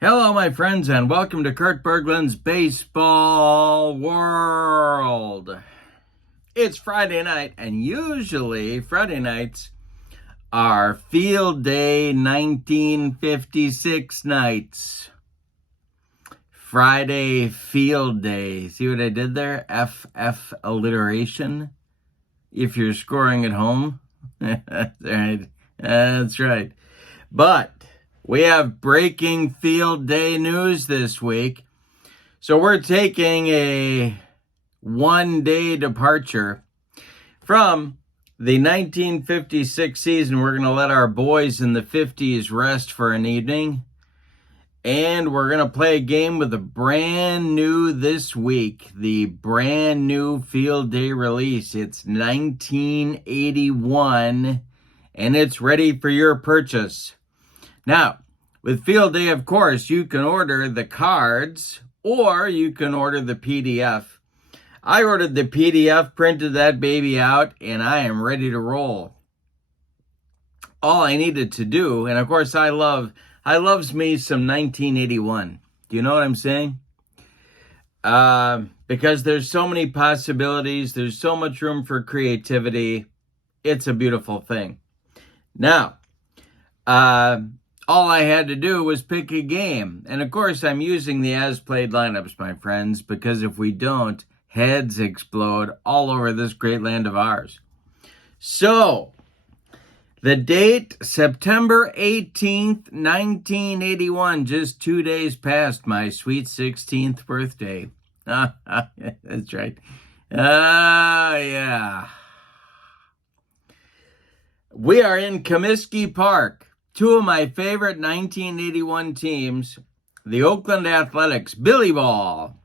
Hello, my friends, and welcome to Kurt Berglund's Baseball World. It's Friday night, and usually Friday nights are Field Day 1956 nights. Friday Field Day. See what I did there? FF alliteration. If you're scoring at home. That's right. That's right. But we have breaking Field Day news this week. So we're taking a one-day departure from the 1956 season. We're going to let our boys in the 50s rest for an evening. And we're going to play a game with a brand new this week, the brand new Field Day release. It's 1981, and it's ready for your purchase. Now, with Field Day, of course, you can order the cards or you can order the PDF. I ordered the PDF, printed that baby out, and I am ready to roll. All I needed to do, and of course I loves me some 1981. Do you know what I'm saying? Because there's so many possibilities, there's so much room for creativity. It's a beautiful thing. Now, all I had to do was pick a game. And of course, I'm using the as-played lineups, my friends, because if we don't, heads explode all over this great land of ours. So, the date, September 18th, 1981, just 2 days past my sweet 16th birthday. That's right. Yeah. We are in Comiskey Park. Two of my favorite 1981 teams, the Oakland Athletics, Billy Ball,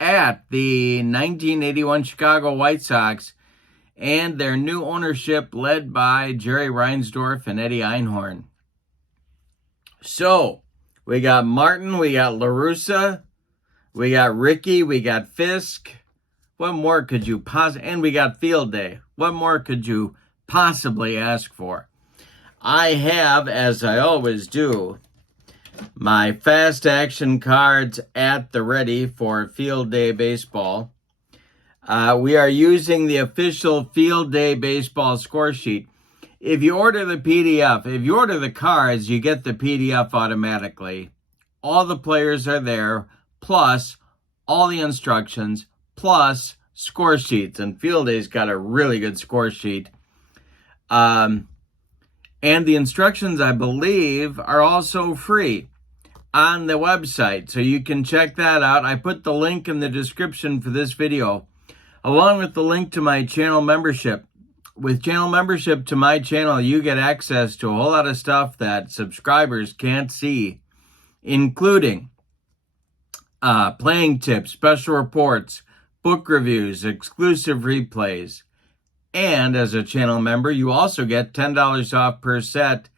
at the 1981 Chicago White Sox, and their new ownership led by Jerry Reinsdorf and Eddie Einhorn. So, we got Martin, we got LaRussa, we got Ricky, we got Fisk. What more could you possibly, and we got Field Day. What more could you possibly ask for? I have, as I always do, my fast action cards at the ready for Field Day Baseball. We are using the official Field Day Baseball score sheet. If you order the PDF, if you order the cards, you get the PDF automatically. All the players are there, plus all the instructions, plus score sheets. And Field Day's got a really good score sheet. And the instructions, I believe, are also free on the website. So you can check that out. I put the link in the description for this video, along with the link to my channel membership. With channel membership to my channel, you get access to a whole lot of stuff that subscribers can't see, including playing tips, special reports, book reviews, exclusive replays. And as a channel member, you also get $10 off per set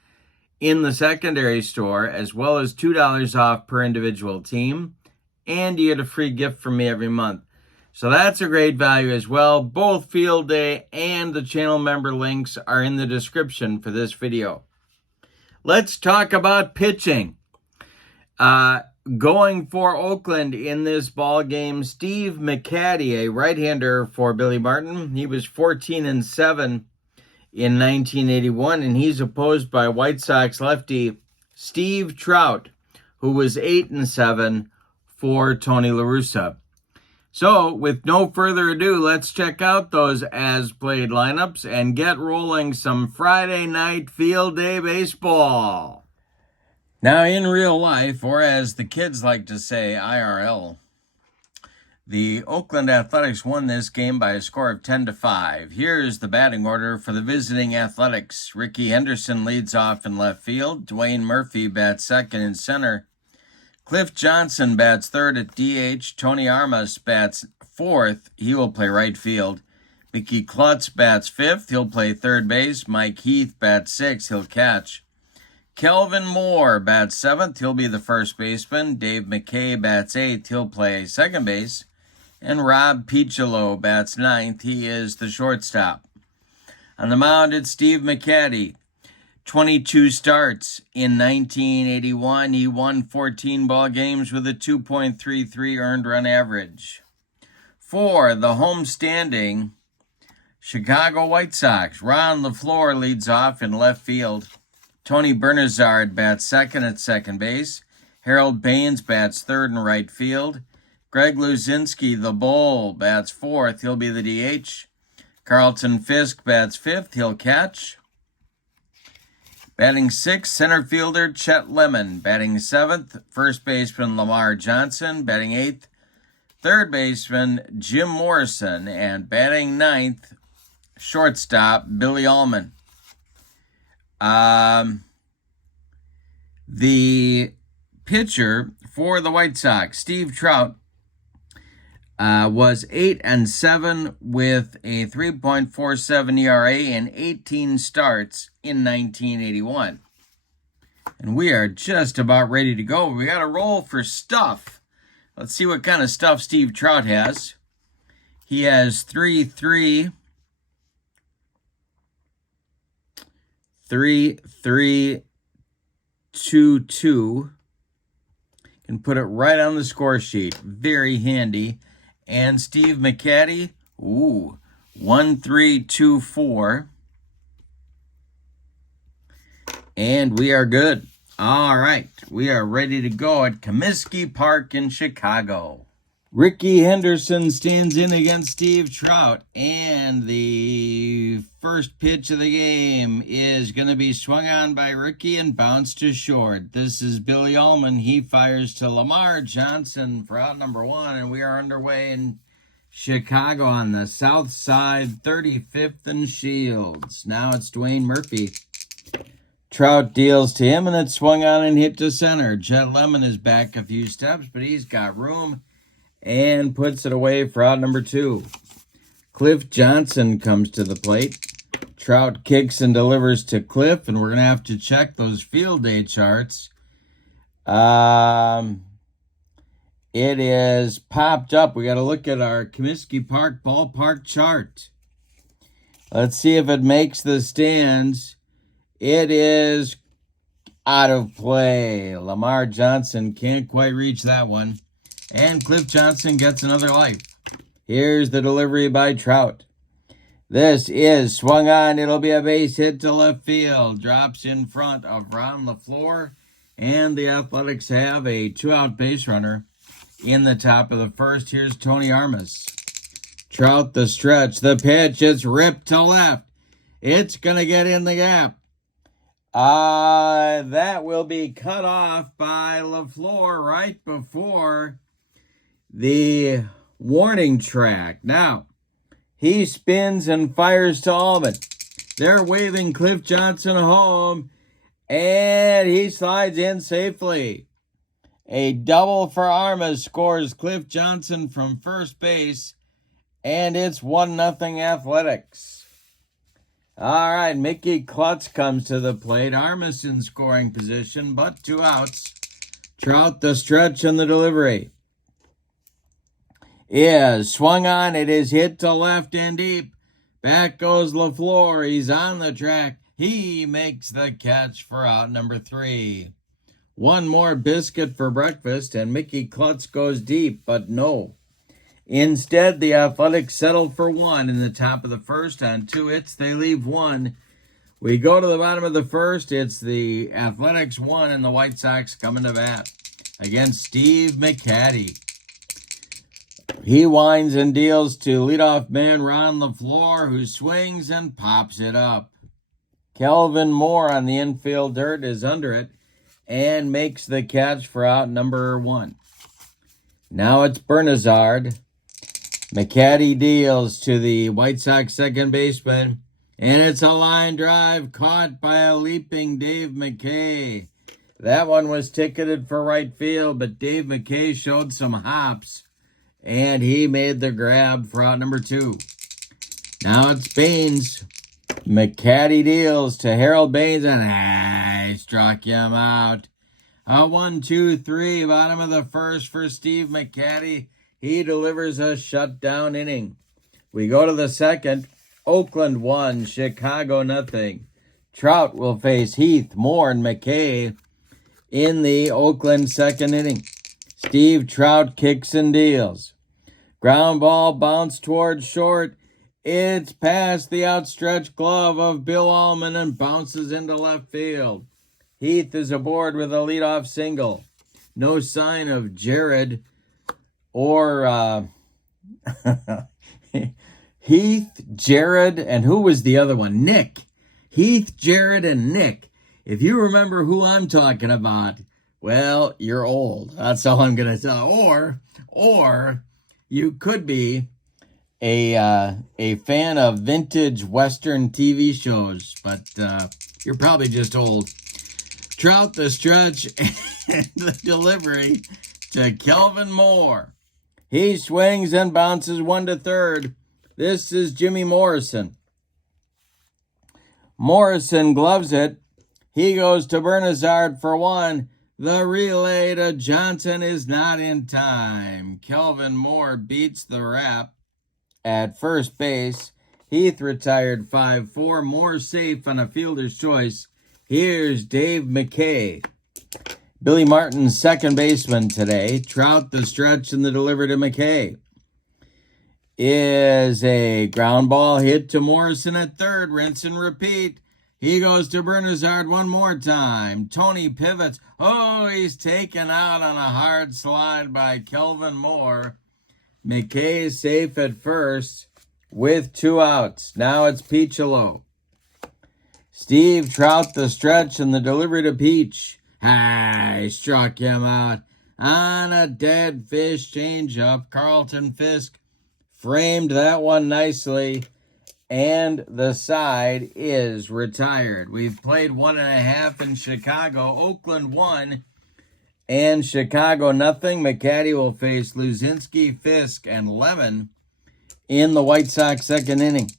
in the secondary store, as well as $2 off per individual team. And you get a free gift from me every month. So that's a great value as well. Both Field Day and the channel member links are in the description for this video. Let's talk about pitching. Going for Oakland in this ball game, Steve McCatty, a right-hander for Billy Martin. He was 14-7 in 1981, and he's opposed by White Sox lefty Steve Trout, who was 8-7 for Tony La Russa. So, with no further ado, let's check out those as-played lineups and get rolling some Friday night Field Day baseball. Now, in real life, or as the kids like to say, IRL, the Oakland Athletics won this game by a score of 10-5. Here's the batting order for the visiting Athletics. Ricky Henderson leads off in left field. Dwayne Murphy bats second in center. Cliff Johnson bats third at DH. Tony Armas bats fourth. He will play right field. Mickey Klutz bats fifth. He'll play third base. Mike Heath bats sixth. He'll catch. Kelvin Moore bats seventh. He'll be the first baseman. Dave McKay bats eighth. He'll play second base. And Rob Piccolo bats ninth. He is the shortstop. On the mound, it's Steve McCatty. 22 starts in 1981. He won 14 ball games with a 2.33 earned run average. For the home-standing Chicago White Sox, Ron LaFleur leads off in left field. Tony Bernazard bats second at second base. Harold Baines bats third in right field. Greg Luzinski, the Bull, bats fourth. He'll be the DH. Carlton Fisk bats fifth. He'll catch. Batting sixth, center fielder Chet Lemon. Batting seventh, first baseman Lamar Johnson. Batting eighth, third baseman Jim Morrison. And batting ninth, shortstop Billy Allman. The pitcher for the White Sox, Steve Trout, was 8-7 with a 3.47 ERA in 18 starts in 1981. And we are just about ready to go. We got to roll for stuff. Let's see what kind of stuff Steve Trout has. He has 3-3, 3-3, 2-2. Can put it right on the score sheet. Very handy. And Steve McCatty, 1-3-2-4. And we are good. All right. We are ready to go at Comiskey Park in Chicago. Ricky Henderson stands in against Steve Trout, and the first pitch of the game is going to be swung on by Ricky and bounced to short. This is Billy Allman. He fires to Lamar Johnson for out number one, and we are underway in Chicago on the south side, 35th and Shields. Now it's Dwayne Murphy. Trout deals to him, and it's swung on and hit to center. Chet Lemon is back a few steps, but he's got room and puts it away for out number two. Cliff Johnson comes to the plate. Trout kicks and delivers to Cliff, and we're going to have to check those field day charts. It is popped up. We got to look at our Comiskey Park ballpark chart. Let's see if it makes the stands. It is out of play. Lamar Johnson can't quite reach that one. And Cliff Johnson gets another life. Here's the delivery by Trout. This is swung on. It'll be a base hit to left field. Drops in front of Ron LaFleur. And the Athletics have a two-out base runner in the top of the first. Here's Tony Armas. Trout the stretch. The pitch is ripped to left. It's going to get in the gap. That will be cut off by LaFleur right before the warning track. Now, he spins and fires to Allman. They're waving Cliff Johnson home, and he slides in safely. A double for Armas scores Cliff Johnson from first base, and it's 1-0 Athletics. All right, Mickey Klutz comes to the plate. Armas in scoring position, but 2 outs. Trout the stretch and the delivery is swung on. It is hit to left and deep. Back goes LaFleur. He's on the track. He makes the catch for out number 3. One more biscuit for breakfast, and Mickey Klutz goes deep, but no. Instead, the Athletics settle for 1 in the top of the first. On 2 hits, they leave 1. We go to the bottom of the first. It's the Athletics 1 and the White Sox coming to bat against Steve McCatty. He winds and deals to leadoff man Ron LaFleur, who swings and pops it up. Kelvin Moore on the infield dirt is under it and makes the catch for out number 1. Now it's Bernazard. McCatty deals to the White Sox second baseman, and it's a line drive caught by a leaping Dave McKay. That one was ticketed for right field, but Dave McKay showed some hops, and he made the grab for out number 2. Now it's Baines. McCatty deals to Harold Baines, and he struck him out. A 1-2-3, bottom of the first for Steve McCatty. He delivers a shutdown inning. We go to the second. Oakland 1, Chicago 0. Trout will face Heath, Moore, and McKay in the Oakland second inning. Steve Trout kicks and deals. Ground ball bounced towards short. It's past the outstretched glove of Bill Allman and bounces into left field. Heath is aboard with a leadoff single. No sign of Jared or Heath, Jared, and who was the other one? Nick. Heath, Jared, and Nick. If you remember who I'm talking about, well, you're old. That's all I'm going to tell. Or you could be a fan of vintage Western TV shows, but you're probably just old. Trout the stretch and the delivery to Kelvin Moore. He swings and bounces 1 to third. This is Jimmy Morrison. Morrison gloves it. He goes to Bernazard for one. The relay to Johnson is not in time. Kelvin Moore beats the wrap at first base. Heath retired 5-4. Moore safe on a fielder's choice. Here's Dave McKay. Billy Martin's second baseman today. Trout the stretch and the delivery to McKay. Is a ground ball hit to Morrison at third. Rinse and repeat. He goes to Bernazard one more time. Tony pivots. Oh, he's taken out on a hard slide by Kelvin Moore. McKay is safe at first with 2 outs. Now it's Peacholo. Steve Trout the stretch and the delivery to Peach. He struck him out on a dead fish changeup. Carlton Fisk framed that one nicely, and the side is retired. We've played 1.5 in Chicago. Oakland 1 and Chicago nothing. McCatty will face Luzinski, Fisk, and Lemon in the White Sox second inning.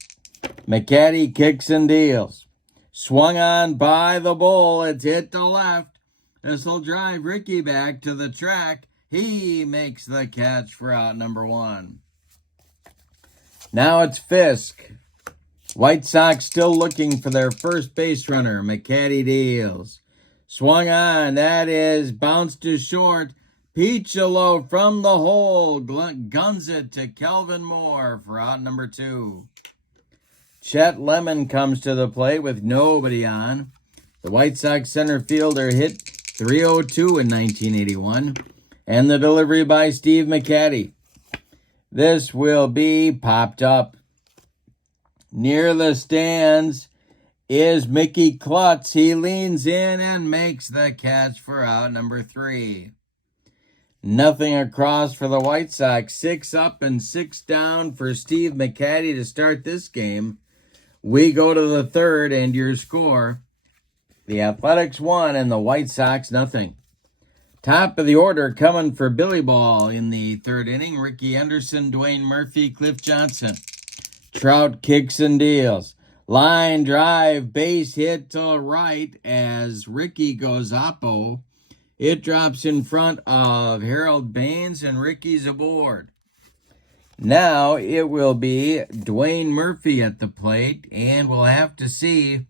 McCatty kicks and deals. Swung on by the bull. It's hit to left. This will drive Ricky back to the track. He makes the catch for out number 1. Now it's Fisk. White Sox still looking for their first base runner. McCatty deals. Swung on. That is bounced to short. Peacholo from the hole guns it to Kelvin Moore for out number 2. Chet Lemon comes to the plate with nobody on. The White Sox center fielder hit .302 in 1981. And the delivery by Steve McCatty. This will be popped up. Near the stands is Mickey Klutz. He leans in and makes the catch for out number 3. Nothing across for the White Sox. 6 up and 6 down for Steve McCatty to start this game. We go to the third, and your score, the Athletics 1 and the White Sox nothing. Top of the order coming for Billy Ball in the third inning. Ricky Henderson, Dwayne Murphy, Cliff Johnson. Trout kicks and deals. Line drive, base hit to right as Ricky goes oppo. It drops in front of Harold Baines, and Ricky's aboard. Now it will be Dwayne Murphy at the plate, and we'll have to see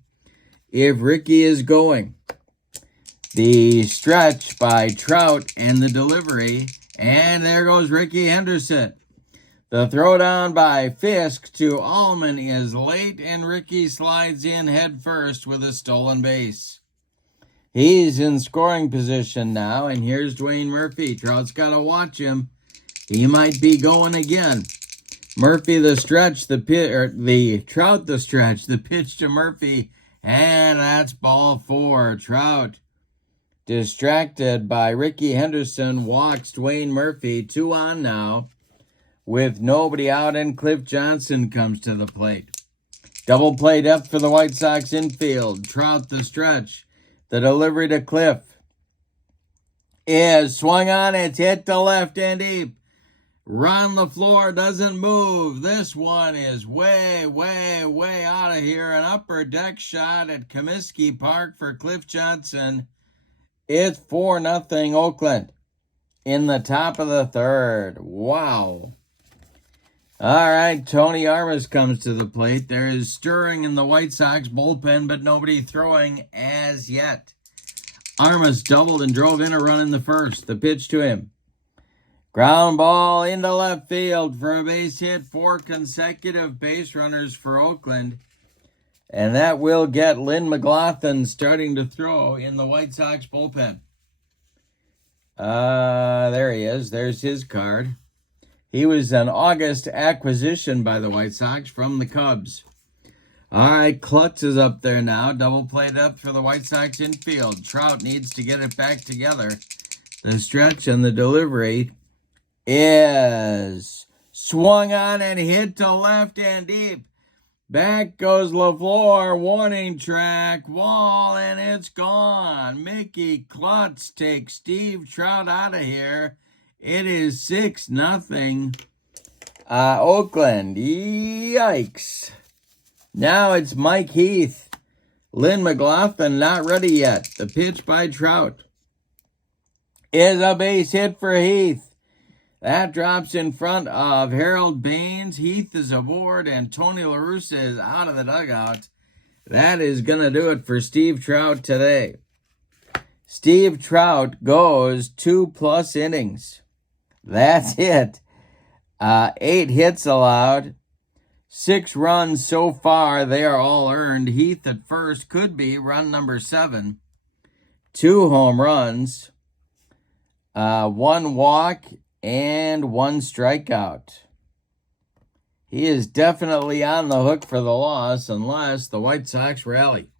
if Ricky is going. The stretch by Trout and the delivery, and there goes Ricky Henderson. The throwdown by Fisk to Allman is late, and Ricky slides in head first with a stolen base. He's in scoring position now, and here's Dwayne Murphy. Trout's got to watch him. He might be going again. Murphy the stretch, Trout the stretch, the pitch to Murphy, and that's ball 4. Trout, distracted by Ricky Henderson, walks Dwayne Murphy. 2 on now, with nobody out, and Cliff Johnson comes to the plate. Double play depth for the White Sox infield. Trout the stretch, the delivery to Cliff is swung on. It's hit to left and deep. Ron LaFleur doesn't move. This one is way, way, way out of here. An upper deck shot at Comiskey Park for Cliff Johnson. It's 4-0 Oakland in the top of the third. Wow. All right, Tony Armas comes to the plate. There is stirring in the White Sox bullpen, but nobody throwing as yet. Armas doubled and drove in a run in the first. The pitch to him. Ground ball into left field for a base hit. 4 consecutive base runners for Oakland. And that will get Lynn McLaughlin starting to throw in the White Sox bullpen. There he is. There's his card. He was an August acquisition by the White Sox from the Cubs. All right, Klutz is up there now. Double played up for the White Sox infield. Trout needs to get it back together. The stretch and the delivery is swung on and hit to left and deep. Back goes LaFleur, warning track, wall, and it's gone. Mickey Klutz takes Steve Trout out of here. It is 6-0. Oakland. Yikes. Now it's Mike Heath. Lynn McLaughlin not ready yet. The pitch by Trout is a base hit for Heath. That drops in front of Harold Baines. Heath is aboard, and Tony La Russa is out of the dugout. That is going to do it for Steve Trout today. Steve Trout goes 2+ innings. That's it. 8 hits allowed. 6 runs so far. They are all earned. Heath at first could be run number 7. 2 home runs. 1 walk and 1 strikeout. He is definitely on the hook for the loss unless the White Sox rally.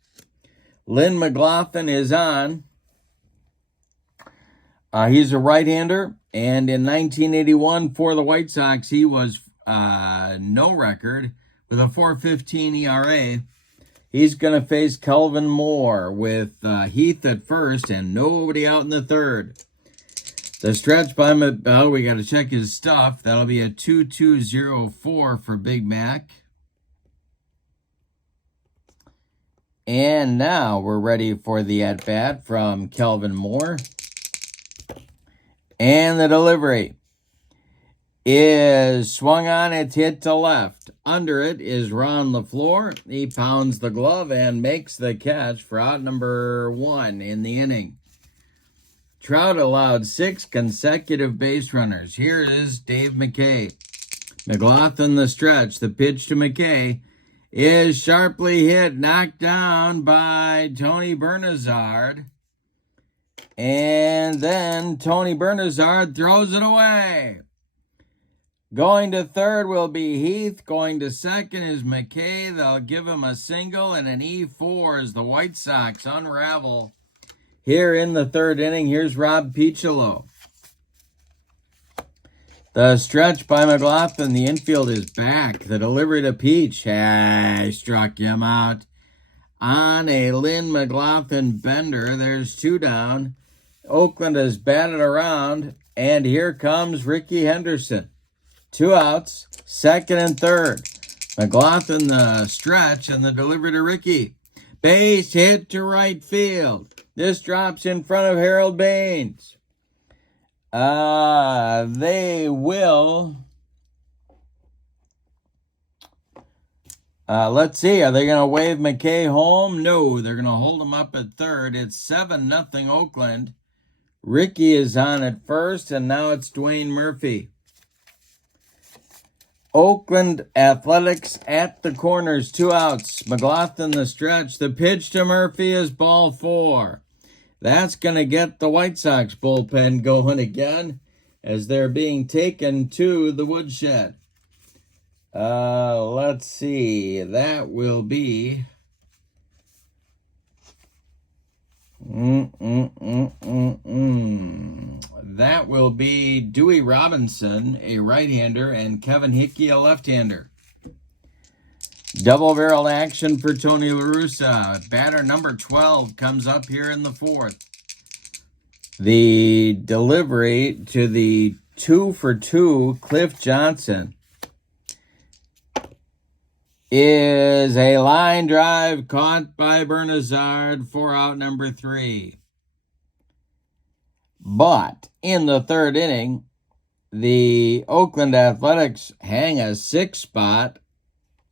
Lynn McLaughlin is on. He's a right-hander, and in 1981 for the White Sox, he was no record with a 4.15 ERA. He's going to face Kelvin Moore with Heath at first and nobody out in the third. The stretch by Bell, we got to check his stuff. That'll be a 2.204 for Big Mac. And now we're ready for the at-bat from Kelvin Moore. And the delivery is swung on. It's hit to left. Under it is Ron LaFleur. He pounds the glove and makes the catch for out number 1 in the inning. Trout allowed 6 consecutive base runners. Here is Dave McKay. McLaughlin the stretch. The pitch to McKay is sharply hit, knocked down by Tony Bernazard. And then Tony Bernazard throws it away. Going to third will be Heath. Going to second is McKay. They'll give him a single and an E4 as the White Sox unravel here in the third inning. Here's Rob Piccolo. The stretch by McLaughlin. The infield is back. The delivery to Peach. Hey, struck him out on a Lynn McLaughlin bender. There's 2 down. Oakland has batted around, and here comes Ricky Henderson. 2 outs, second and third. McLaughlin the stretch and the delivery to Ricky. Base hit to right field. This drops in front of Harold Baines. They will. Let's see. Are they going to wave McKay home? No, they're going to hold him up at third. It's 7-0 Oakland. Ricky is on at first, and now it's Dwayne Murphy. Oakland Athletics at the corners, 2 outs. McLaughlin the stretch. The pitch to Murphy is ball 4. That's going to get the White Sox bullpen going again as they're being taken to the woodshed. Let's see. That will be That will be Dewey Robinson, a right-hander, and Kevin Hickey, a left-hander. Double-barreled action for Tony La Russa. Batter number 12 comes up here in the 4th. The delivery to the 2-for-2 Cliff Johnson is a line drive caught by Bernazard for out number 3. But in the third inning, the Oakland Athletics hang a 6 spot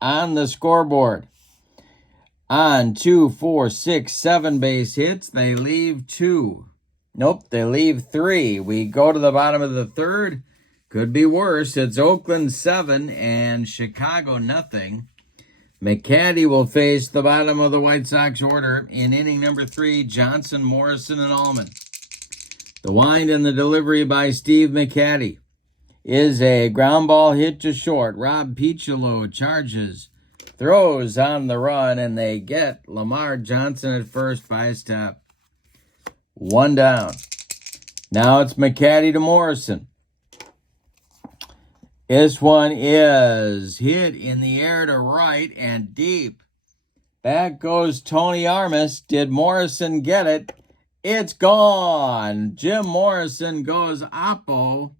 on the scoreboard. On 2, 4, 6, 7 base hits, they leave 2. Nope, they leave 3. We go to the bottom of the third. Could be worse. It's Oakland 7 and Chicago nothing. McCatty will face the bottom of the White Sox order in inning number 3, Johnson, Morrison, and Allman. The wind and the delivery by Steve McCatty is a ground ball hit to short. Rob Piccolo charges, throws on the run, and they get Lamar Johnson at first by a step. 1 down. Now it's McCatty to Morrison. This one is hit in the air to right and deep. Back goes Tony Armas. Did Morrison get it? It's gone. Jim Morrison goes oppo.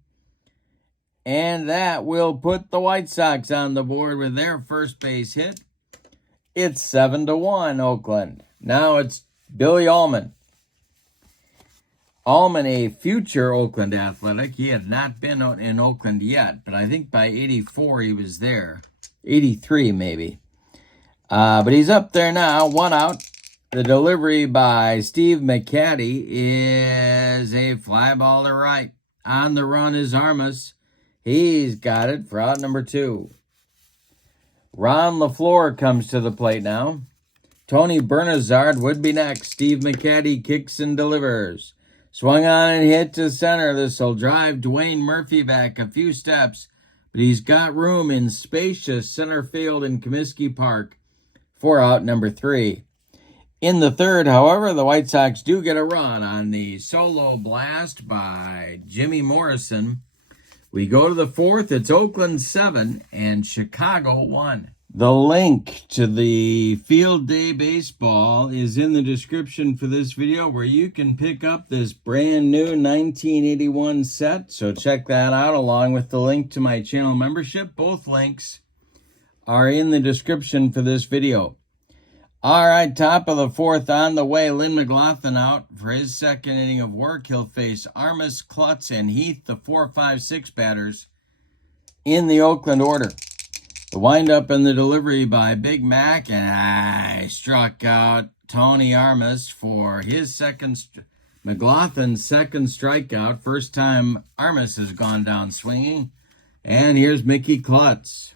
And that will put the White Sox on the board with their first base hit. It's 7-1, Oakland. Now it's Billy Allman. Allman, a future Oakland Athletic. He had not been in Oakland yet, but I think by 84 he was there. 83 maybe. But he's up there now, 1 out. The delivery by Steve McCatty is a fly ball to right. On the run is Armas. He's got it for out number 2. Ron LaFleur comes to the plate now. Tony Bernazard would be next. Steve McCatty kicks and delivers. Swung on and hit to center. This will drive Dwayne Murphy back a few steps, but he's got room in spacious center field in Comiskey Park for out number 3. In the third, however, the White Sox do get a run on the solo blast by Jimmy Morrison. We go to the fourth. It's Oakland 7 and Chicago 1. The link to the Field Day Baseball is in the description for this video, where you can pick up this brand new 1981 set. So check that out along with the link to my channel membership. Both links are in the description for this video. All right, top of the fourth on the way. Lynn McLaughlin out for his second inning of work. He'll face Armas, Klutz, and Heath, the 4, 5, 6 batters in the Oakland order. The windup and the delivery by Big Mac, and I struck out Tony Armas for his McLaughlin's second strikeout. First time Armas has gone down swinging. And here's Mickey Klutz.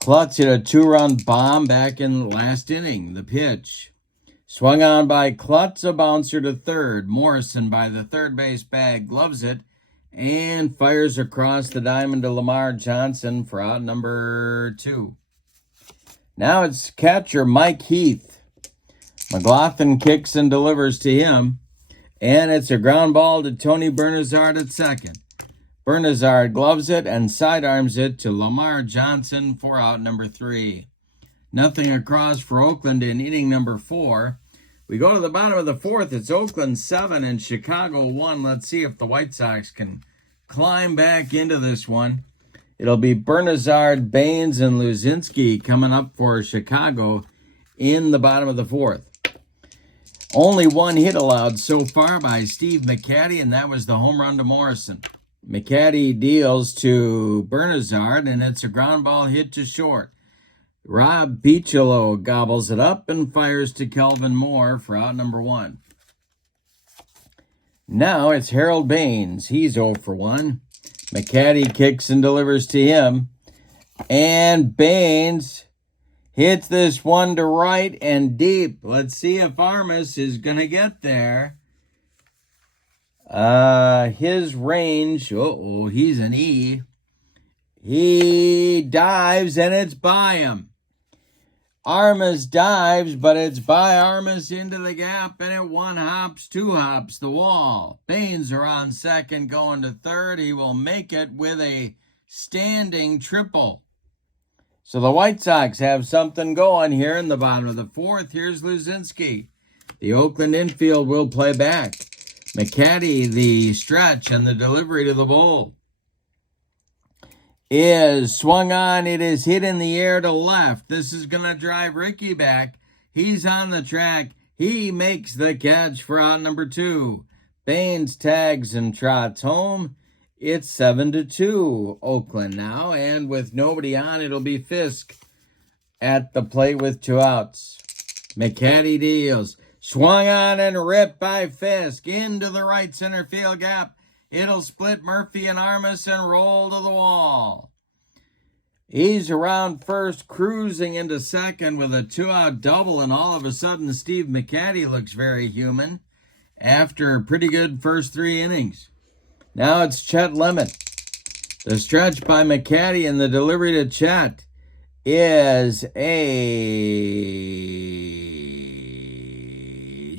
Klutz hit a 2-run bomb back in the last inning. The pitch swung on by Klutz, a bouncer to third. Morrison by the third base bag gloves it and fires across the diamond to Lamar Johnson for out number 2. Now it's catcher Mike Heath. McLaughlin kicks and delivers to him, and it's a ground ball to Tony Bernazard at second. Bernazard gloves it and sidearms it to Lamar Johnson for out number 3. Nothing across for Oakland in inning number 4. We go to the bottom of the fourth. It's Oakland 7 and Chicago 1. Let's see if the White Sox can climb back into this one. It'll be Bernazard, Baines, and Luzinski coming up for Chicago in the bottom of the fourth. Only 1 hit allowed so far by Steve McCatty, and that was the home run to Morrison. McCatty deals to Bernazard, and it's a ground ball hit to short. Rob Piccolo gobbles it up and fires to Kelvin Moore for out number 1. Now it's Harold Baines. He's 0 for 1. McCatty kicks and delivers to him. And Baines hits this one to right and deep. Let's see if Armas is going to get there. His range, he's an E. He dives and it's by him. Armas dives, but it's by Armas into the gap, and it 1 hops, 2 hops the wall. Baines are on second, going to third. He will make it with a standing triple. So the White Sox have something going here in the bottom of the fourth. Here's Luzinski. The Oakland infield will play back. McCatty, the stretch and the delivery to the bowl is swung on. It is hit in the air to left. This is going to drive Ricky back. He's on the track. He makes the catch for out number 2. Baines tags and trots home. It's 7-2 Oakland now, and with nobody on, it'll be Fisk at the plate with 2 outs. McCatty deals. Swung on and ripped by Fisk into the right center field gap. It'll split Murphy and Armas and roll to the wall. He's around first, cruising into second with a 2-out double, and all of a sudden Steve McCatty looks very human after a pretty good first 3 innings. Now it's Chet Lemon. The stretch by McCatty and the delivery to Chet is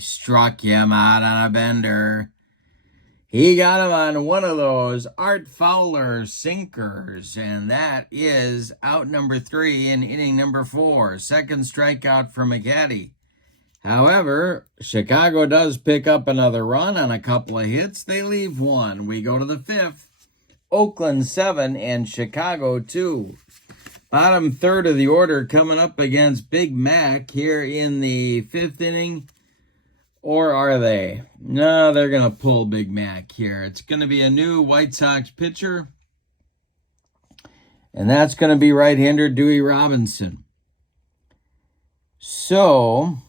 struck him out on a bender. He got him on one of those Art Fowler sinkers, and that is out number 3 in inning number 4. Second strikeout for McCatty. However, Chicago does pick up another run on a couple of hits. They leave 1. We go to the 5th. Oakland 7 and Chicago 2. Bottom third of the order coming up against Big Mac here in the 5th inning. Or are they? No, they're going to pull Big Mac here. It's going to be a new White Sox pitcher. And that's going to be right-hander Dewey Robinson. So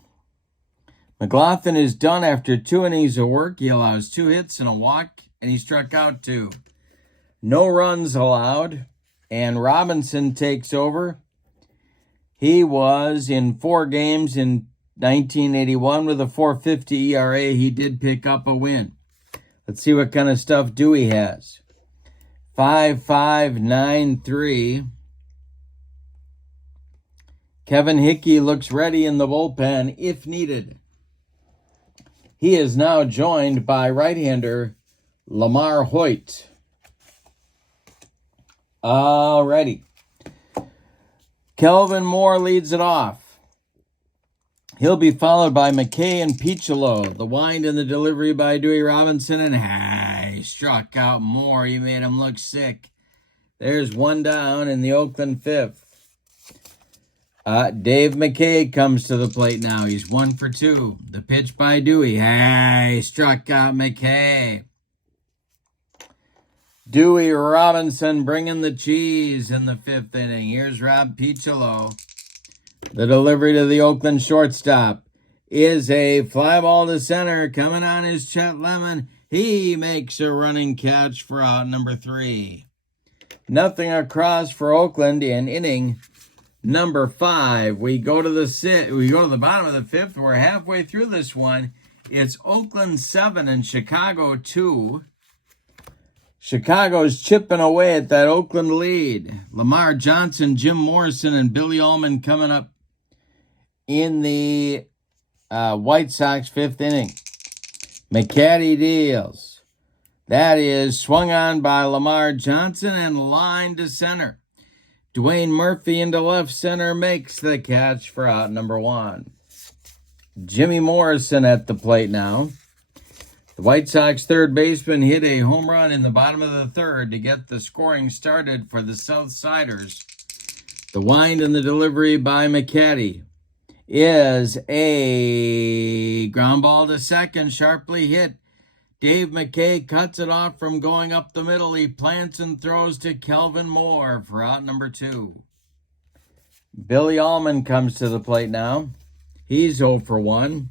McLaughlin is done after 2 innings of work. He allows 2 hits and a walk, and he struck out 2. No runs allowed, and Robinson takes over. He was in 4 games in 1981 with a 4.50 ERA. He did pick up a win. Let's see what kind of stuff Dewey has. 5.593. Kevin Hickey looks ready in the bullpen if needed. He is now joined by right-hander Lamar Hoyt. Alrighty. Kelvin Moore leads it off. He'll be followed by McKay and Piccolo. The wind and the delivery by Dewey Robinson, and he struck out Moore. He made him look sick. There's 1 down in the Oakland 5th. Dave McKay comes to the plate now. He's 1 for 2. The pitch by Dewey. He struck out McKay. Dewey Robinson bringing the cheese in the 5th inning. Here's Rob Piccolo. The delivery to the Oakland shortstop is a fly ball to center. Coming on is Chet Lemon. He makes a running catch for out number 3. Nothing across for Oakland in inning number 5. We go to the bottom of the 5th. We're halfway through this one. It's Oakland 7 and Chicago 2. Chicago's chipping away at that Oakland lead. Lamar Johnson, Jim Morrison, and Billy Ullman coming up in the White Sox 5th inning. McCatty deals. That is swung on by Lamar Johnson and line to center. Dwayne Murphy into left center makes the catch for out number 1. Jimmy Morrison at the plate now. The White Sox third baseman hit a home run in the bottom of the 3rd to get the scoring started for the Southsiders. The wind and the delivery by McCatty is a ground ball to second, sharply hit. Dave McKay cuts it off from going up the middle. He plants and throws to Kelvin Moore for out number 2. Billy Ullman comes to the plate now. He's 0 for 1.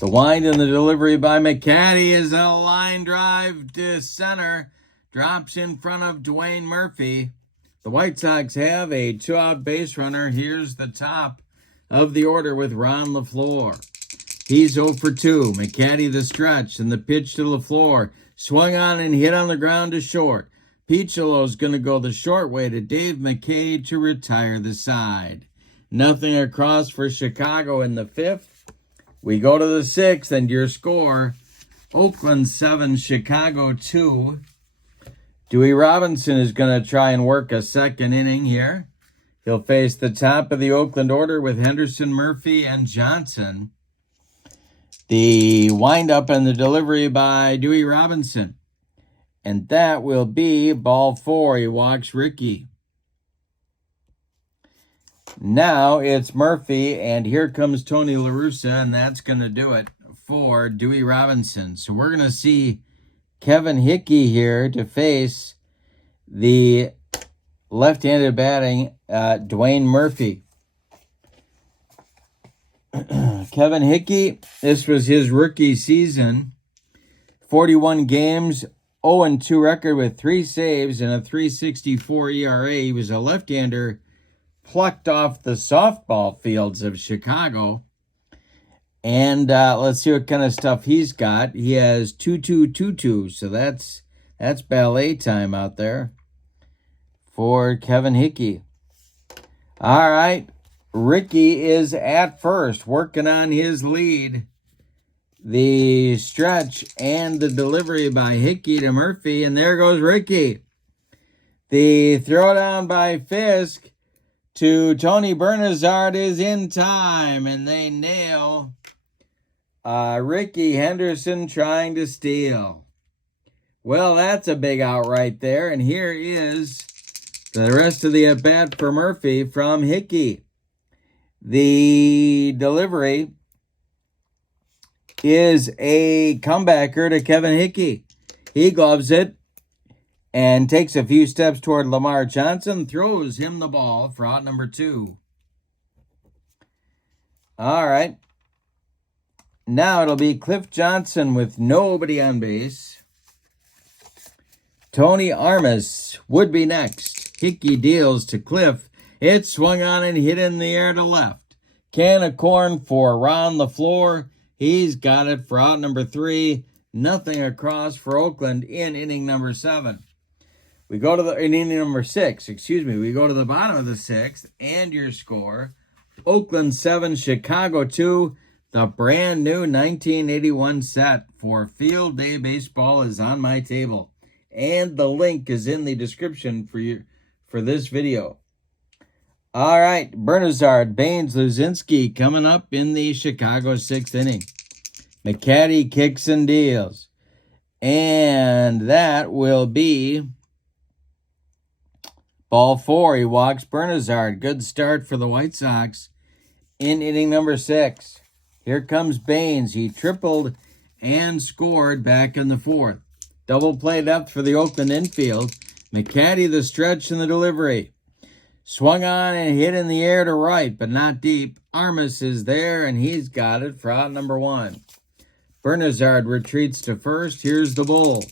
The wind and the delivery by McCatty is a line drive to center. Drops in front of Dwayne Murphy. The White Sox have a 2-out base runner. Here's the top of the order with Ron LaFleur. He's 0 for 2. McCatty the stretch and the pitch to LaFleur. Swung on and hit on the ground to short. Piccolo's going to go the short way to Dave McKay to retire the side. Nothing across for Chicago in the 5th. We go to the 6th, and your score, Oakland 7, Chicago 2. Dewey Robinson is going to try and work a second inning here. He'll face the top of the Oakland order with Henderson, Murphy, and Johnson. The windup and the delivery by Dewey Robinson. And that will be ball 4. He walks Ricky. Now it's Murphy, and here comes Tony La Russa, and that's going to do it for Dewey Robinson. So we're going to see Kevin Hickey here to face the left-handed batting Dwayne Murphy. Kevin Hickey, this was his rookie season. 41 games, 0-2 record with 3 saves and a 3.64 ERA. He was a left-hander plucked off the softball fields of Chicago. And let's see what kind of stuff he's got. He has 2-2-2-2, so that's ballet time out there for Kevin Hickey. All right, Ricky is at first, working on his lead. The stretch and the delivery by Hickey to Murphy, and there goes Ricky. The throwdown by Fisk to Tony Bernazard is in time, and they nail Ricky Henderson trying to steal. Well, that's a big out right there, and here is the rest of the at-bat for Murphy from Hickey. The delivery is a comebacker to Kevin Hickey. He gloves it and takes a few steps toward Lamar Johnson, throws him the ball for out number 2. All right. Now it'll be Cliff Johnson with nobody on base. Tony Armas would be next. Hickey deals to Cliff. It swung on and hit in the air to left. Can of corn for Ron LaFleur. He's got it for out number 3. Nothing across for Oakland in inning number 7. We go to inning number 6. We go to the bottom of the 6th, and your score: Oakland 7, Chicago 2. The brand new 1981 set for Field Day Baseball is on my table, and the link is in the description for this video. All right, Bernazard, Baines, Luzinski coming up in the Chicago 6th inning. McCatty kicks and deals. And that will be ball 4. He walks Bernazard. Good start for the White Sox in inning number 6. Here comes Baines. He tripled and scored back in the 4th. Double play depth for the Oakland infield. McCatty the stretch and the delivery. Swung on and hit in the air to right, but not deep. Armas is there, and he's got it for out number 1. Bernazard retreats to first. Here's the bull.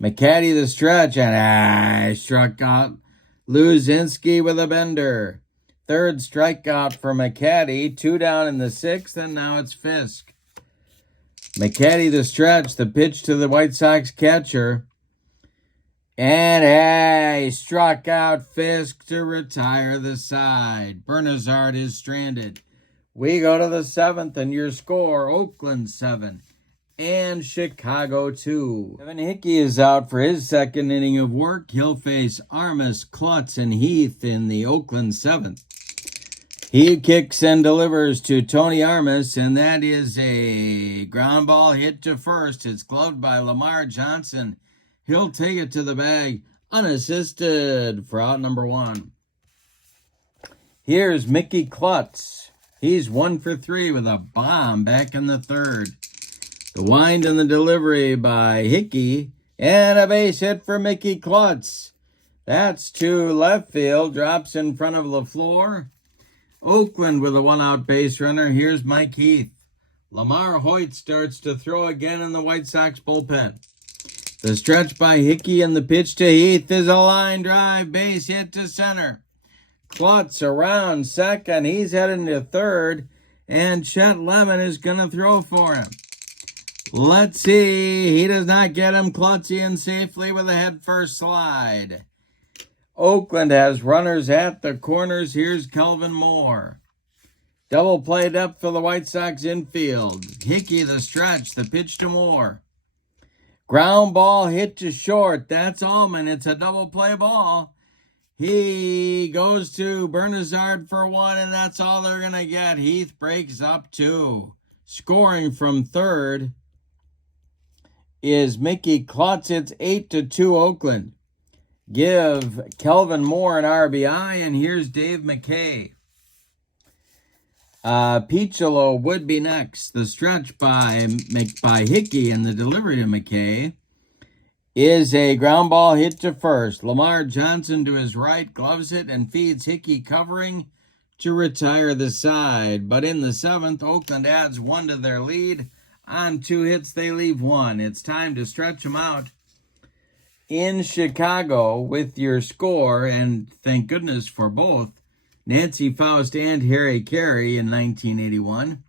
McCatty the stretch, and struck out Luzinski with a bender. 3rd strikeout for McCatty. 2 down in the 6th, and now it's Fisk. McCatty the stretch, the pitch to the White Sox catcher. And he struck out Fisk to retire the side. Bernazard is stranded. We go to the 7th, and your score: Oakland 7 and Chicago 2. Kevin Hickey is out for his 2nd inning of work. He'll face Armas, Klutz, and Heath in the Oakland 7th. He kicks and delivers to Tony Armas, and that is a ground ball hit to first. It's gloved by Lamar Johnson. He'll take it to the bag unassisted for out number 1. Here's Mickey Klutz. He's 1 for 3 with a bomb back in the 3rd. The wind and the delivery by Hickey, and a base hit for Mickey Klutz. That's to left field, drops in front of LaFleur. Oakland with a 1-out base runner. Here's Mike Heath. Lamar Hoyt starts to throw again in the White Sox bullpen. The stretch by Hickey and the pitch to Heath is a line drive, base hit to center. Klutz around second. He's heading to 3rd, and Chet Lemon is going to throw for him. Let's see. He does not get him. Klutz in safely with a head-first slide. Oakland has runners at the corners. Here's Kelvin Moore. Double play depth for the White Sox infield. Hickey the stretch, the pitch to Moore. Ground ball hit to short. That's Allman. It's a double play ball. He goes to Bernazard for 1, and that's all they're going to get. Heath breaks up 2. Scoring from 3rd is Mickey Klutz. It's 8-2 Oakland. Give Kelvin Moore an RBI, and here's Dave McKay. Piccolo would be next. The stretch by Hickey and the delivery to McKay. is a ground ball hit to first. Lamar Johnson to his right, gloves it and feeds Hickey covering to retire the side. But in the 7th, Oakland adds 1 to their lead. On 2 hits, they leave 1. It's time to stretch them out in Chicago with your score, and thank goodness for both Nancy Faust and Harry Carey in 1981.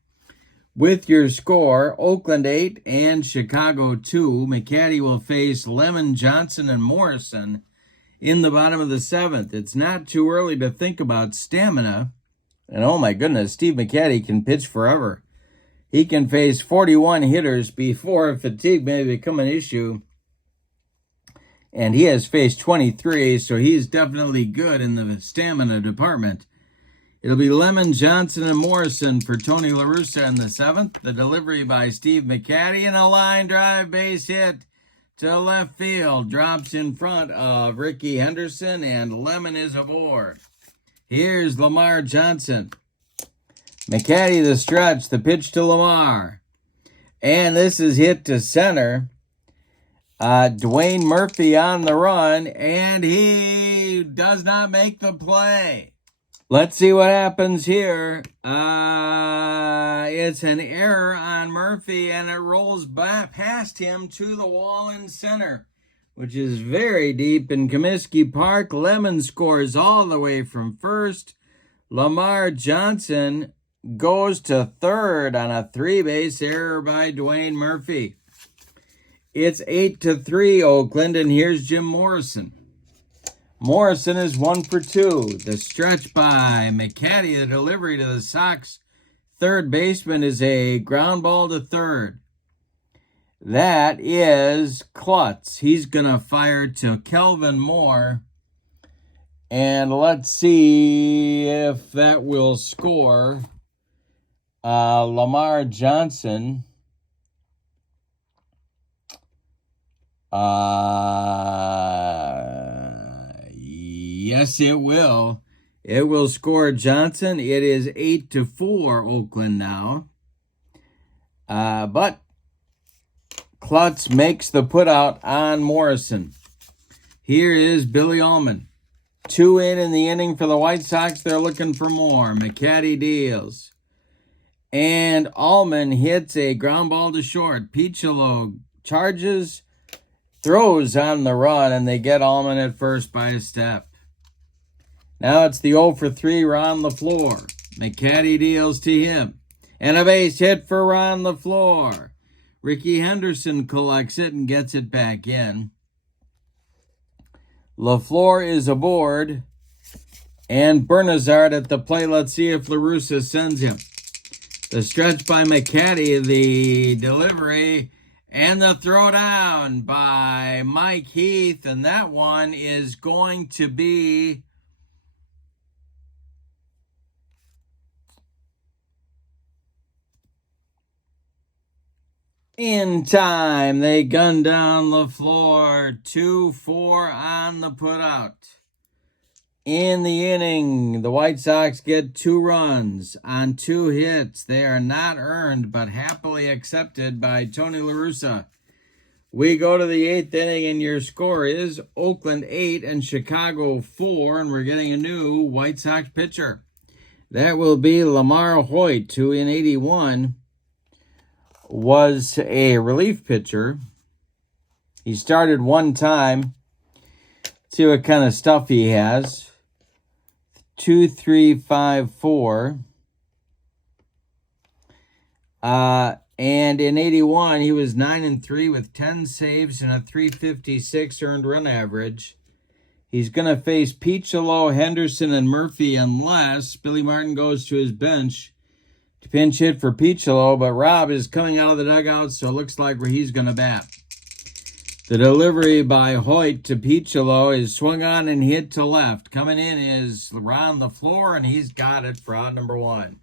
With your score, Oakland 8 and Chicago 2. McCatty will face Lemon, Johnson, and Morrison in the bottom of the 7th. It's not too early to think about stamina. And oh my goodness, Steve McCatty can pitch forever. He can face 41 hitters before fatigue may become an issue. And he has faced 23, so he's definitely good in the stamina department. It'll be Lemon, Johnson, and Morrison for Tony La Russa in the 7th. The delivery by Steve McCatty and a line drive base hit to left field. Drops in front of Ricky Henderson, and Lemon is aboard. Here's Lamar Johnson. McCatty the stretch, the pitch to Lamar. And this is hit to center. Dwayne Murphy on the run, and he does not make the play. Let's see what happens here. It's an error on Murphy, and it rolls back past him to the wall in center, which is very deep in Comiskey Park. Lemon scores all the way from first. Lamar Johnson goes to third on a 3-base error by Dwayne Murphy. It's 8-3 Oakland, and here's Jim Morrison. Morrison is 1 for 2. The stretch by McCatty, the delivery to the Sox third baseman is a ground ball to third. That is Klutz. He's going to fire to Kelvin Moore. And let's see if that will score Lamar Johnson. Yes, it will. It will score Johnson. It is 8-4 Oakland now. But Klutz makes the putout on Morrison. Here is Billy Allman. 2 in the inning for the White Sox. They're looking for more. McCatty deals. And Allman hits a ground ball to short. Piccolo charges, throws on the run, and they get Allman at first by a step. Now it's the 0 for 3 Ron LaFleur. McCatty deals to him. And a base hit for Ron LaFleur. Ricky Henderson collects it and gets it back in. LaFleur is aboard. And Bernazard at the plate. Let's see if La Russa sends him. The stretch by McCatty, the delivery, and the throw down by Mike Heath. And that one is going to be in time. They gun down LaFleur. 2-4 on the putout. In the inning, the White Sox get 2 runs on 2 hits. They are not earned, but happily accepted by Tony La Russa. We go to the 8th inning, and your score is Oakland 8 and Chicago 4, and we're getting a new White Sox pitcher. That will be Lamar Hoyt, who in 81 was a relief pitcher. He started 1 time. Let's see what kind of stuff he has. 2, 3, 5, 4. And in 81, he was 9-3 with 10 saves and a 356 earned run average. He's going to face Piccolo, Henderson, and Murphy unless Billy Martin goes to his bench to pinch hit for Piccolo, but Rob is coming out of the dugout, so it looks like he's going to bat. The delivery by Hoyt to Piccolo is swung on and hit to left. Coming in is Ron LaFleur, and he's got it for out number 1.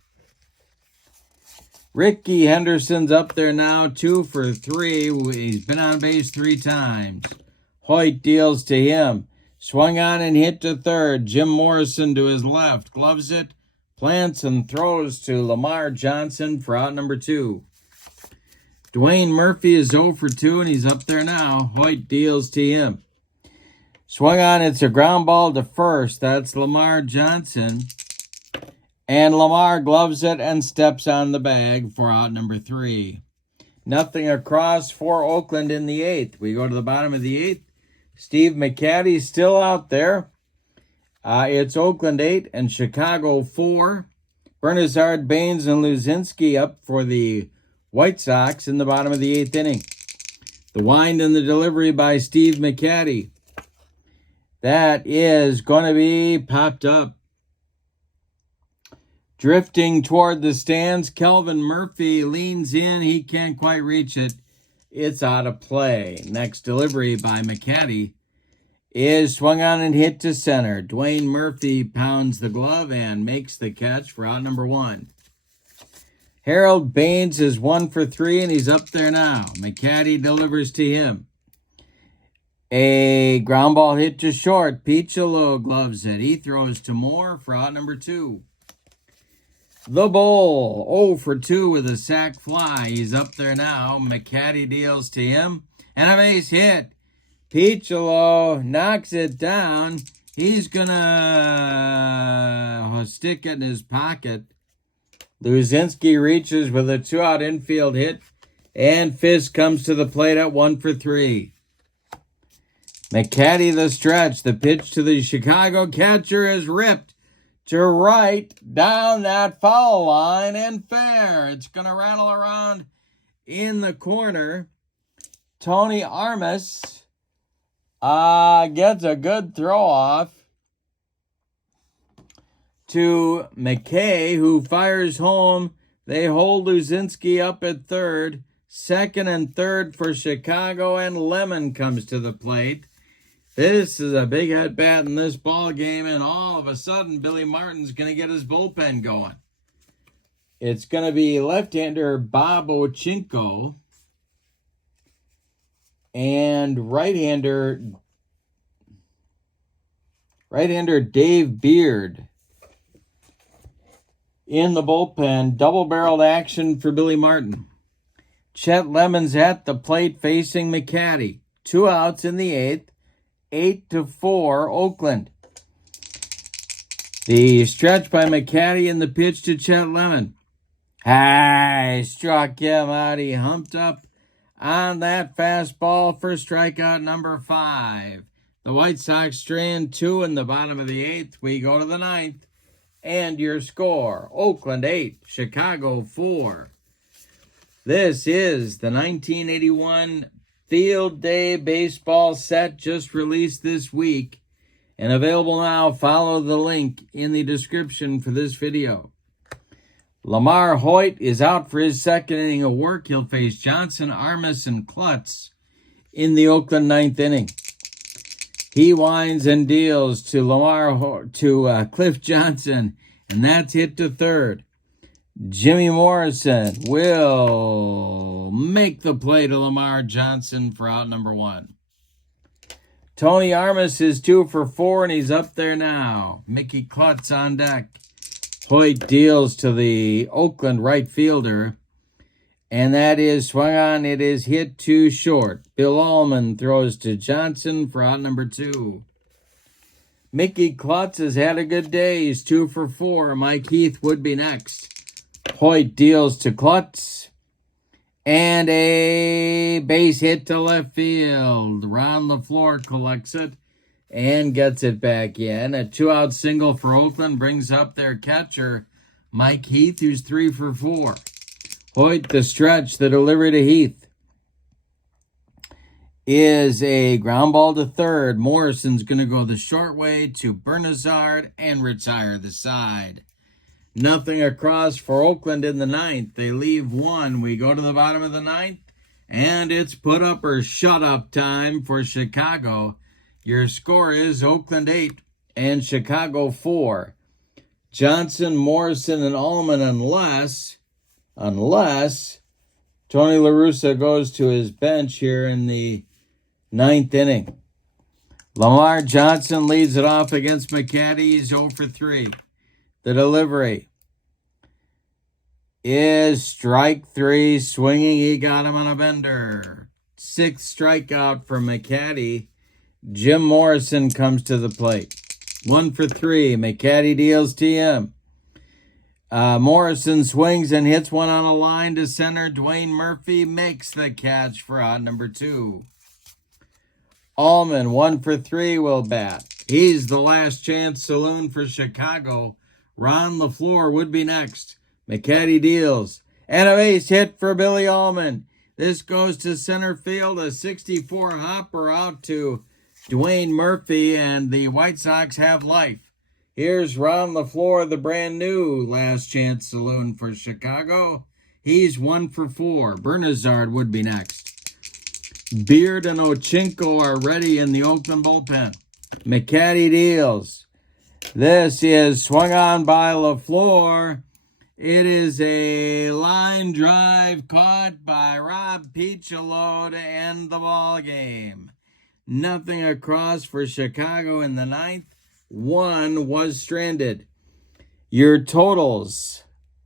Ricky Henderson's up there now, 2 for 3. He's been on base 3 times. Hoyt deals to him. Swung on and hit to third. Jim Morrison to his left. Gloves it, plants, and throws to Lamar Johnson for out number 2. Dwayne Murphy is 0 for 2, and he's up there now. Hoyt deals to him. Swung on, it's a ground ball to first. That's Lamar Johnson. And Lamar gloves it and steps on the bag for out number 3. Nothing across for Oakland in the 8th. We go to the bottom of the 8th. Steve McCatty still out there. It's Oakland 8 and Chicago 4. Bernazard, Baines, and Luzinski up for the White Sox in the bottom of the 8th inning. The wind and the delivery by Steve McCatty. That is going to be popped up. Drifting toward the stands, Kelvin Murphy leans in. He can't quite reach it. It's out of play. Next delivery by McCatty is swung on and hit to center. Dwayne Murphy pounds the glove and makes the catch for out number 1. Harold Baines is 1 for 3, and he's up there now. McCatty delivers to him. A ground ball hit to short. Piccolo gloves it. He throws to Moore for out number 2. The Bull, 0 for 2 with a sac fly. He's up there now. McCatty deals to him. And a base hit. Piccolo knocks it down. He's going to stick it in his pocket. Luzinski reaches with a 2-out infield hit. And Fisk comes to the plate at 1 for 3. McCatty the stretch. The pitch to the Chicago catcher is ripped to right down that foul line and fair. It's going to rattle around in the corner. Tony Armas gets a good throw off to McKay, who fires home. They hold Luzinski up at third. Second and third for Chicago, and Lemon comes to the plate. This is a big at-bat in this ball game, and all of a sudden, Billy Martin's going to get his bullpen going. It's going to be left-hander Bob Ochinko and right-hander Dave Beard in the bullpen. Double-barreled action for Billy Martin. Chet Lemon's at the plate facing McCatty. 2 outs in the 8th. 8-4 Oakland. The stretch by McCatty and the pitch to Chet Lemon. Struck him out. He humped up on that fastball for strikeout number 5. The White Sox strand 2 in the bottom of the 8th. We go to the 9th. And your score, Oakland 8, Chicago 4. This is the 1981 Field Day Baseball set, just released this week and available now. Follow the link in the description for this video. Lamar Hoyt is out for his second inning of work. He'll face Johnson, Armas, and Klutz in the Oakland 9th inning. He winds and deals to Cliff Johnson, and that's hit to third. Jimmy Morrison will make the play to Lamar Johnson for out number 1. Tony Armas is 2 for 4, and he's up there now. Mickey Klutz on deck. Hoyt deals to the Oakland right fielder, and that is swung on. It is hit too short. Bill Allman throws to Johnson for out number 2. Mickey Klutz has had a good day. He's 2 for 4. Mike Heath would be next. Hoyt deals to Klutz, and a base hit to left field. Ron LaFleur collects it and gets it back in. A 2-out single for Oakland brings up their catcher, Mike Heath, who's 3 for 4. Hoyt the stretch. The delivery to Heath is a ground ball to third. Morrison's going to go the short way to Bernazard and retire the side. Nothing across for Oakland in the 9th. They leave 1. We go to the bottom of the 9th, and it's put up or shut up time for Chicago. Your score is Oakland 8 and Chicago 4. Johnson, Morrison, and Allman, unless Tony La Russa goes to his bench here in the 9th inning. Lamar Johnson leads it off against McCatty. He's 0 for 3. The delivery is strike 3. Swinging, he got him on a bender. 6th strikeout for McCatty. Jim Morrison comes to the plate. 1 for 3. McCatty deals TM. Morrison swings and hits one on a line to center. Dwayne Murphy makes the catch for out number 2. Allman, 1 for 3, will bat. He's the last chance saloon for Chicago. Ron LaFleur would be next. McCatty deals. And a base hit for Billy Allman. This goes to center field. A 64 hopper out to Dwayne Murphy, and the White Sox have life. Here's Ron LaFleur, the brand new last chance saloon for Chicago. He's 1 for 4. Bernazard would be next. Beard and Ochinko are ready in the Oakland bullpen. McCatty deals. This is swung on by LaFleur. It is a line drive caught by Rob Piccolo to end the ball game. Nothing across for Chicago in the 9th. 1 was stranded. Your totals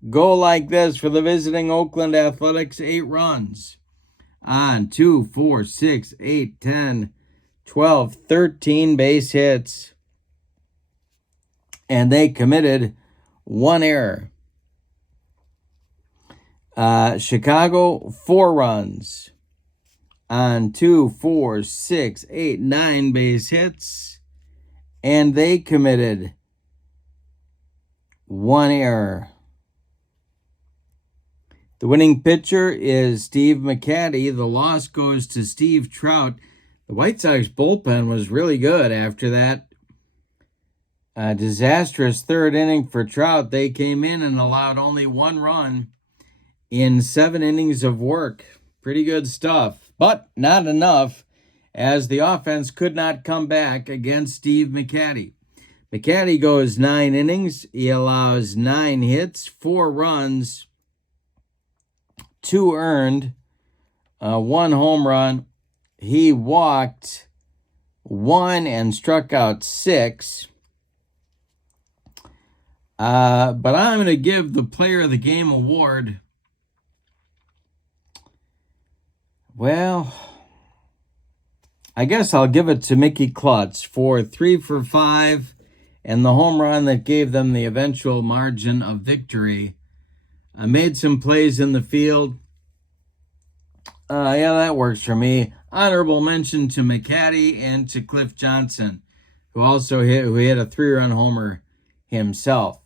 go like this for the visiting Oakland Athletics: 8 runs on 2, 4, 6, 8, 10, 12, 13 base hits. And they committed 1 error. Chicago, 4 runs on 2, 4, 6, 8, 9 base hits. And they committed 1 error. The winning pitcher is Steve McCatty. The loss goes to Steve Trout. The White Sox bullpen was really good after that disastrous 3rd inning for Trout. They came in and allowed only 1 run in 7 innings of work. Pretty good stuff, but not enough, as the offense could not come back against Steve McCatty. McCatty goes 9 innings. He allows 9 hits, 4 runs, 2 earned, 1 home run. He walked 1 and struck out 6. But I'm going to give the Player of the Game award, well, I guess I'll give it to Mickey Klutz for 3 for 5 and the home run that gave them the eventual margin of victory. I made some plays in the field. Yeah, that works for me. Honorable mention to McCatty and to Cliff Johnson, who hit a 3-run homer himself.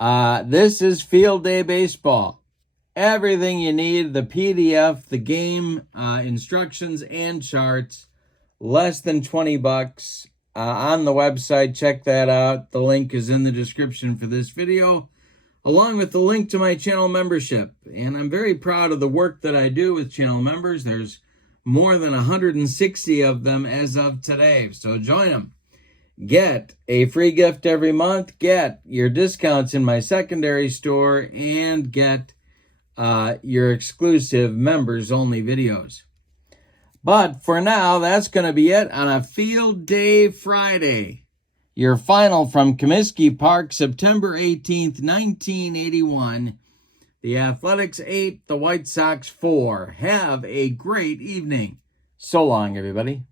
This is Field Day Baseball. Everything you need, the PDF, the game instructions, and charts, less than $20 on the website. Check that out. The link is in the description for this video, along with the link to my channel membership. And I'm very proud of the work that I do with channel members. There's more than 160 of them as of today, so join them. Get a free gift every month, get your discounts in my secondary store, and get your exclusive members-only videos. But for now, that's going to be it on a Field Day Friday. Your final from Comiskey Park, September 18th, 1981. The Athletics 8, the White Sox 4. Have a great evening. So long, everybody.